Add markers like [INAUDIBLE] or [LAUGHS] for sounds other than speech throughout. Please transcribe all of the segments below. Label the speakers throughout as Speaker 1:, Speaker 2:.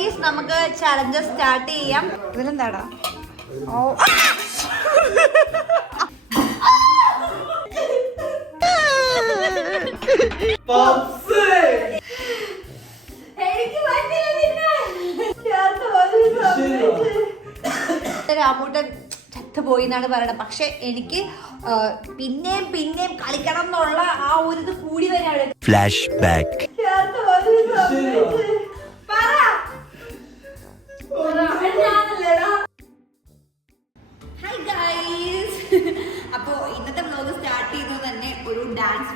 Speaker 1: Guys നമുക്ക് challenge start ചെയ്യാം. ഇതിലെന്താടാ? ഓ. എനിക്ക് രാമൂട്ടൻ ചത്തുപോയി എന്നാണ് പറയണത്. പക്ഷെ എനിക്ക് പിന്നെയും പിന്നെയും കളിക്കണം എന്നുള്ള ആ ഒരു ഇത് കൂടി വരാണ്
Speaker 2: ഫ്ലാഷ്
Speaker 1: പറ.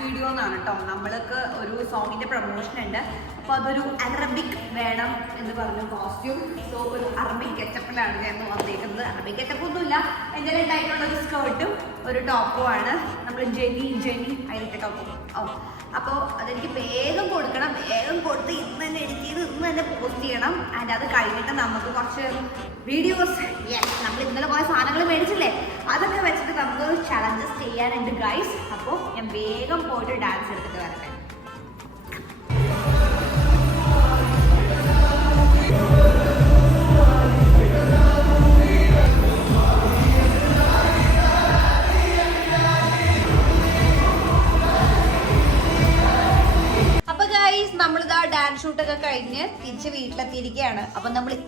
Speaker 1: വീഡിയോ എന്നാണ് കേട്ടോ. നമ്മൾക്ക് ഒരു സോങ്ങിന്റെ പ്രൊമോഷൻ ഉണ്ട്. അപ്പോൾ അതൊരു അറബിക് വേണം എന്ന് പറഞ്ഞ കോസ്റ്റ്യൂം സോ ഒരു അറബിക് കെച്ചപ്പിലാണ് ഞാൻ വന്നിരിക്കുന്നത്. അറബിക് ഗെറ്റപ്പ് ഒന്നുമില്ല എന്റെ ഉണ്ടായിട്ടുള്ള ഒരു സ്കേർട്ടും ഒരു ടോപ്പും ആണ്. നമ്മൾ ജെനി ജെനി അതിന്റെ ടോപ്പും ഓ അപ്പോൾ അതെനിക്ക് വേഗം കൊടുക്കണം. വേഗം കൊടുത്ത് ഇന്ന് തന്നെ എഡിറ്റ് ചെയ്ത് ഇന്ന് തന്നെ പോസ്റ്റ് ചെയ്യണം. ആൻഡ് അത് കഴിഞ്ഞിട്ട് നമുക്ക് കുറച്ച് വീഡിയോസ് നമ്മൾ ഇന്നലെ കുറേ സാധനങ്ങൾ മേടിച്ചില്ലേ? അതൊക്കെ വെച്ചിട്ട് നമുക്ക് ചലഞ്ചസ് ചെയ്യാനുണ്ട് ഗൈസ് അപ്പോൾ ഞാൻ വേഗം പോയിട്ട് ഡാൻസ് എടുത്തിട്ട് വരട്ടെ.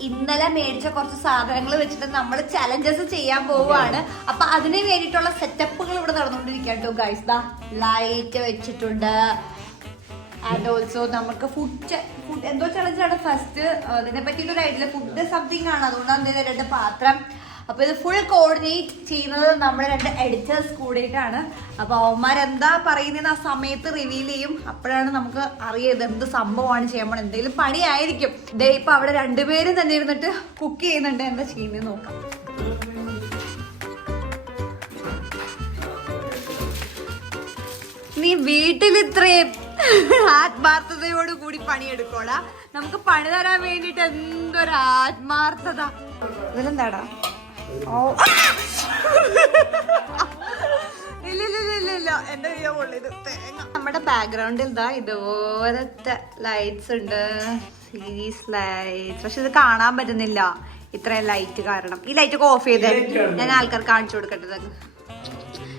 Speaker 1: ഇന്നലെ മേടിച്ച കുറച്ച് സാധനങ്ങൾ വെച്ചിട്ട് നമ്മൾ ചലഞ്ചസ് ചെയ്യാൻ പോവുകയാണ്. അപ്പൊ അതിന് വേണ്ടിയിട്ടുള്ള സെറ്റപ്പുകൾ ഇവിടെ നടന്നുകൊണ്ടിരിക്കുക കേട്ടോ ഗൈസ് ദാ ലൈറ്റ് വെച്ചിട്ടുണ്ട്. ആൻഡ് ഓൾസോ നമുക്ക് ഫുഡ് ഫുഡ് എന്തോ ചലഞ്ചാണ് ഫസ്റ്റ് അതിനെ പറ്റിയിട്ടൊരു ഐഡിയ ഫുഡ് സംതിങ് ആണ്. അതുകൊണ്ടാണ് എന്ത് രണ്ട് പാത്രം അപ്പൊ ഇത് ഫുൾ കോർഡിനേറ്റ് ചെയ്യുന്നത് നമ്മൾ രണ്ട് എഡിറ്റേഴ്സ് കൂടിയിട്ടാണ്. അപ്പൊ അവന്മാർ എന്താ പറയുന്നത് ആ സമയത്ത് റിവീൽ ചെയ്യും. അപ്പോഴാണ് നമുക്ക് അറിയത് എന്ത് സംഭവമാണ് ചെയ്യാൻ പോണത്. എന്തെങ്കിലും പണിയായിരിക്കും. ദേ ഇപ്പൊ അവിടെ രണ്ടുപേരും തന്നെ ഇരുന്നിട്ട് കുക്ക് ചെയ്യുന്നുണ്ട്. എന്താ ചെയ്യുന്നത് നോക്കാം. നീ വീട്ടിൽ ഇത്രയും ആത്മാർത്ഥതയോട് കൂടി പണിയെടുക്കോടാ. നമുക്ക് പണി തരാൻ വേണ്ടിട്ട് എന്തൊരു ആത്മാർത്ഥത. ഇതിലെന്താടാ ഇല്ല എന്റെ കയ്യാ പൊള്ളിയത്. തേങ്ങ. നമ്മുടെ ബാക്ക്ഗ്രൗണ്ടിൽ ഇതാ ഇതുപോലത്തെ ലൈറ്റ്സ് ഉണ്ട്. സീരീസ് ലൈറ്റ് പക്ഷെ ഇത് കാണാൻ പറ്റുന്നില്ല. ഇത്രയും ലൈറ്റ് കാരണം. ഈ ലൈറ്റ് ഒക്കെ ഓഫ് ചെയ്തേ. ഞാൻ ആൾക്കാർ കാണിച്ചു കൊടുക്കട്ടെ.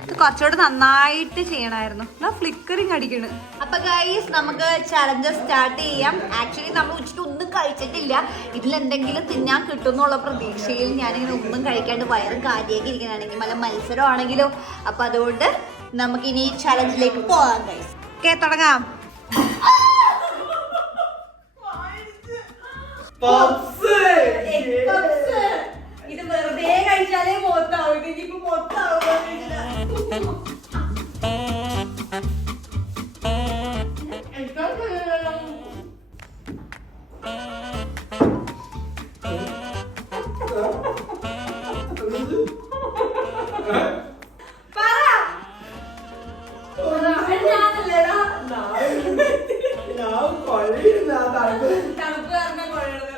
Speaker 1: ഇത് കുറച്ചുകൂടെ നന്നായിട്ട് ചെയ്യണമായിരുന്നു ഫ്ലിക്കറിങ് അടിക്കണ്. അപ്പൊ ഗൈസ് നമുക്ക് ചലഞ്ച് സ്റ്റാർട്ട് ചെയ്യാം. ആക്ച്വലി നമ്മൾ ഉച്ചയ്ക്ക് കഴിച്ചിട്ടില്ല. ഇതിൽ എന്തെങ്കിലും തിന്നാൻ കിട്ടും എന്നുള്ള പ്രതീക്ഷയിൽ ഞാനിങ്ങനെ ഒന്നും കഴിക്കാണ്ട് വയറും കാര്യമൊക്കെ ഇരിക്കുന്നതാണെങ്കിൽ നല്ല മത്സരമാണെങ്കിലോ? അപ്പൊ അതുകൊണ്ട് നമുക്ക് ഇനി ചലഞ്ചിലേക്ക് പോകാം കേ ഓക്കെ തുടങ്ങാം. ഇത് വെറുതെ കഴിച്ചാലേ മൊത്താവും ഇനിയിപ്പോ മൊത്താവും തണുപ്പ് കാരണം കുഴയത്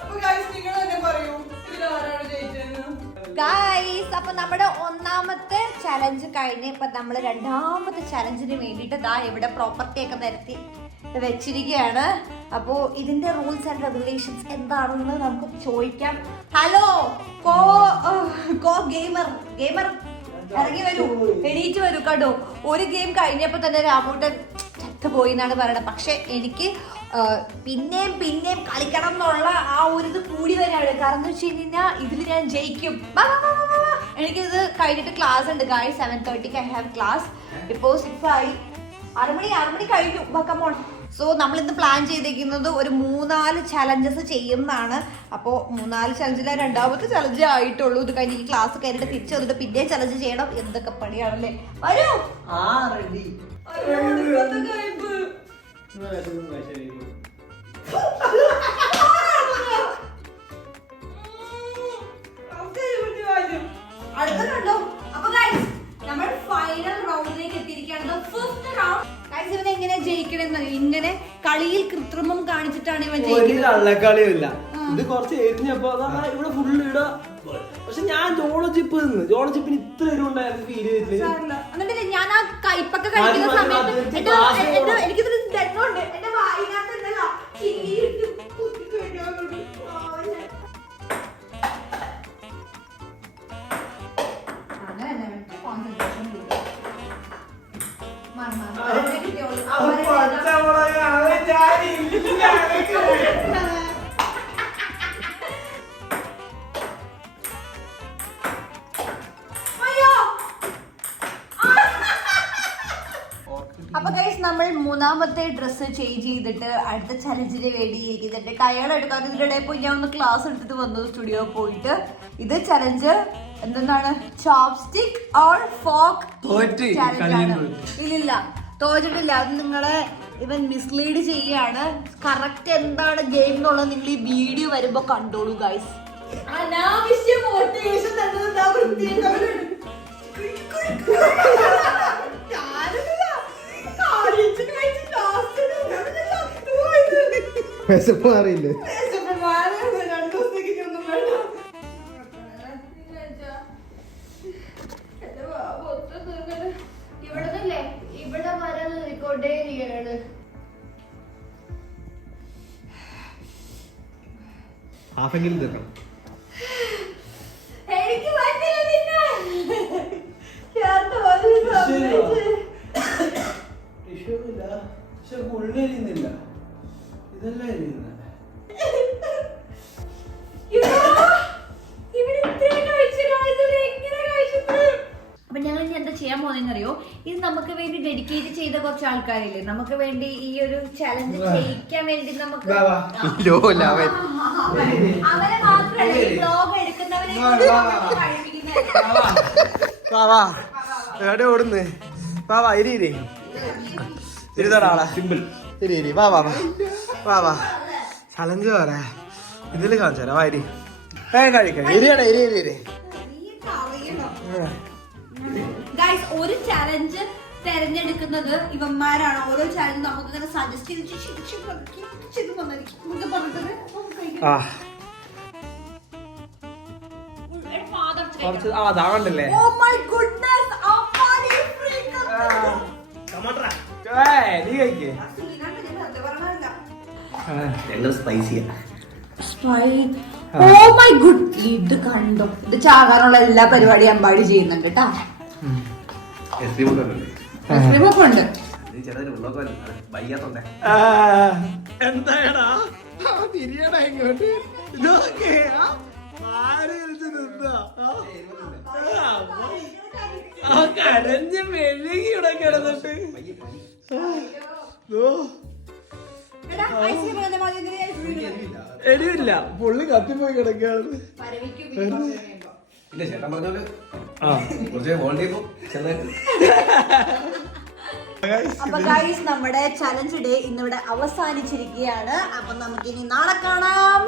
Speaker 1: അപ്പൊ ഗൈസ് നിങ്ങൾ തന്നെ പറയൂ ഇതിൽ ആരാണ് ജയിച്ചതെന്ന് ഗൈസ് അപ്പൊ നമ്മുടെ ഒന്നാമത്തെ ചലഞ്ച് കഴിഞ്ഞ് ഇപ്പൊ നമ്മൾ രണ്ടാമത്തെ ചലഞ്ചിന് വേണ്ടിയിട്ട് ദാ ഇവിടെ പ്രോപ്പർട്ടി ഒക്കെ നിരത്തി വെച്ചിരിക്കുകയാണ്. അപ്പോ ഇതിന്റെ റൂൾസ് ആൻഡ് റെഗുലേഷൻസ് എന്താണെന്ന് നമുക്ക് ചോദിക്കാം. Hello co co gamer gamer ഇറങ്ങി വരൂ. എണീറ്റ് വരൂ കണ്ടോ? ഒരു ഗെയിം കഴിഞ്ഞപ്പോ തന്നെ രാമൂട്ടൻ ചത്തുപോയി എന്നാണ് പറയുന്നത്. പക്ഷെ എനിക്ക് പിന്നെയും പിന്നെയും കളിക്കണം എന്നുള്ള ആ ഒരു ഇത് കൂടി വരാണ് കാരണം എന്ന് വെച്ച് കഴിഞ്ഞാൽ ഇതിൽ ഞാൻ ജയിക്കും. എനിക്കിത് കഴിഞ്ഞിട്ട് ക്ലാസ് ഉണ്ട്. കാര്യം സെവൻ തേർട്ടിക്ക് ഐ ഹാവ് ക്ലാസ് ഇപ്പോൾ സിക്സ് ആയി. ആറുമണി ആറുമണി കഴിഞ്ഞു. വക്കമോൺ സോ നമ്മളിന്ന് പ്ലാൻ ചെയ്തിരിക്കുന്നത് ഒരു മൂന്നാൽ ചലഞ്ചസ് ചെയ്യുന്നതാണ്. അപ്പോൾ മൂന്നാൽ ചലഞ്ചില രണ്ടാമത്തെ ചലഞ്ച് ആയിട്ടുള്ളൂ. ഇത് കഴിഞ്ഞ് ഈ ക്ലാസ് കയറിയിട്ട് തിരിച്ചു വന്നിട്ട് പിന്നെ ചലഞ്ച് ചെയ്യണം. എന്തൊക്കെ പണിയാണല്ലേ? വരൂ.
Speaker 3: ആ റെഡി
Speaker 1: അയ്യോ, ഒടുക്കത്തെ കയ്പ്. അടുത്ത കണ്ടോ അപ്പൊ നമ്മൾ ഫൈനൽ റൗണ്ടിലേക്ക് എത്തിയിരിക്കുകയാണ് ഫിഫ്ത് റൗണ്ട് ഇവൻ എങ്ങനെ ജയിക്കണെന്ന് ഇങ്ങനെ കളിയിൽ കൃത്രിമം കാണിച്ചിട്ടാണ് ഇവൻ ജയിക്കുന്നത്
Speaker 3: ഇത് കുറച്ച് എരിഞ്ഞപ്പോ ഇവിടെ ഫുള്ള് ഇട പക്ഷെ ഞാൻ ജോളജിപ്പ് നിന്ന്. ജോളജിപ്പിന് ഇത്ര എരിവുണ്ടായിരുന്നു ഫീൽ ചെയ്തിട്ടില്ല.
Speaker 1: എന്നിട്ട് ഞാൻ ആ കയ്പൊക്കെ കഴിക്കുന്ന സമയത്ത് എന്റെ
Speaker 3: ഗ്ലാസ്
Speaker 1: എന്റെ വായിനകത്ത് മൂന്നാമത്തെ ഡ്രസ്സ് ചേഞ്ച് ചെയ്തിട്ട് അടുത്ത ചലഞ്ചിന് വേണ്ടി ഇരിക്കുന്നുണ്ട്. ടയർ എടുക്കാതെ ഇതിനിടെ പോയി ഞാൻ ഒന്ന് ക്ലാസ് എടുത്തിട്ട് വന്നു സ്റ്റുഡിയോ പോയിട്ട്. ഇത് ചലഞ്ച് എന്തെന്നാണ്? ചോപ്സ്റ്റിക് ഓർ ഫോക്ക്
Speaker 3: തോറ്റ്.
Speaker 1: ചലഞ്ച് ആണ്. ഇല്ലില്ല. തോറ്റിട്ടില്ല. അത് നിങ്ങളെ ഇവൻ മിസ്ലീഡ് ചെയ്യാണ്. കറക്റ്റ് എന്താണ് ഗെയിം എന്നുള്ളത് നിങ്ങൾ ഈ വീഡിയോ വരുമ്പോ കണ്ടോളൂ ഗൈസ് അനാവശ്യ മോട്ടിവേഷൻ
Speaker 2: വിശപ്പ് മാറിയില്ലേ
Speaker 1: ഇവിടുന്നല്ലേ? ഇവിടെ വരെ റെക്കോർഡേ ചെയ്യണത്
Speaker 2: ഹാഫെങ്കിലും തീർക്കണം.
Speaker 1: എനിക്ക് പറ്റില്ല.
Speaker 3: വിഷയമില്ല പക്ഷെ പുള്ളി എരിയുന്നില്ല ഇതല്ല?
Speaker 1: അപ്പൊ ഞങ്ങൾ ഇനി എന്താ ചെയ്യാൻ പോകുന്നറിയോ ഇത് നമുക്ക് വേണ്ടി ഡെഡിക്കേറ്റ് ചെയ്ത കുറച്ച് ആൾക്കാരില്ലേ? നമുക്ക് വേണ്ടി ഈ ഒരു ചലഞ്ച് ചെയ്യിക്കാൻ വേണ്ടി നമുക്ക് അവരെ മാത്രമല്ല ഈ ബ്ലോഗ് എടുക്കുന്നവരെ കൂടി നമുക്ക്
Speaker 2: എവിടെ ഓടുന്ന്? ഇരി ഇരി. ഇരുതടാളാ സിമ്പിൾ ഇരി ഇരി. വാ വാ വാ. വാ വാ. ചലഞ്ച് പറയാ ഇതിൽ കാണിച്ചു തരാം. വാ വേഗം കഴിക്കാം ഇരിയടാ
Speaker 1: എരി എരി എരി. ഒരു ചലഞ്ച് തെരഞ്ഞെടുക്കുന്നത് ഇവന്മാരാണ്. ഓരോ ചലഞ്ച് നമുക്ക് ഇങ്ങനെ സജസ്റ്റ് ചെയ്ത്. നമുക്ക് പറഞ്ഞത്.
Speaker 3: കുറച്ച് ആ അതാണ്ടല്ലേ
Speaker 1: Oh my goodness, അമ്മാടി freak.
Speaker 3: നീ കഴിക്കേ. ഞങ്ങൾ സ്പൈസിയാ
Speaker 1: Oh my good. ഇത് കണ്ടോ. ഇത് ചാകാനുള്ള എല്ലാ പരിപാടിയും അമ്പാടി ചെയ്യുന്നുണ്ട് കേട്ടാ ഒക്കെ ഉണ്ട്.
Speaker 2: എന്തായടാ? തിരിയടാ ഇങ്ങോട്ട് നോക്കേ ആ നിന്നാ ആ. ആ കരഞ്ഞ് മെഴുകി ഇവിടെ കിടന്നിട്ട്. എരിയില്ല പുള്ളി കത്തിപ്പോയി കിടക്കാണ്.
Speaker 4: ഇല്ല ചേട്ടൻ പറഞ്ഞോണ്ട്
Speaker 2: ആ.
Speaker 4: കുറച്ച് ഹോൾഡ് ചെയ്യുമ്പോ ചെറുതായിട്ട്. [LAUGHS]
Speaker 1: അപ്പൊ ഗൈസ് നമ്മുടെ ചലഞ്ച് ഡേ ഇന്നിവിടെ അവസാനിച്ചിരിക്കുകയാണ്. അപ്പൊ നമുക്കിനി നാളെ കാണാം.